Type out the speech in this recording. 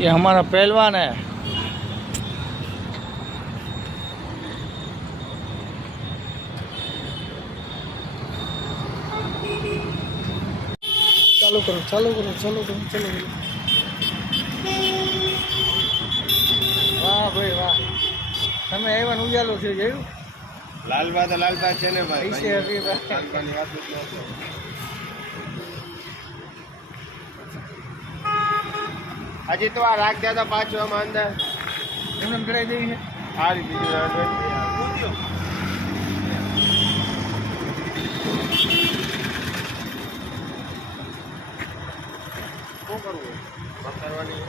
ये हमारा पहलवान है। चालू करो चालू करो चालू करो चालू करो। वाह भाई वाह, તમે આવ્યા ઉજાલો છે જોયું? લાલબા તો લાલબા છે ને ભાઈ, પૈસે હતી ભાઈ. લાલબાની વાત જ ન કરો. હજી તો આ રાખ દે તો પાછું આમાં અંદર એમને કરાવી દેવી છે. હારી બીજું શું કરવું કરવાની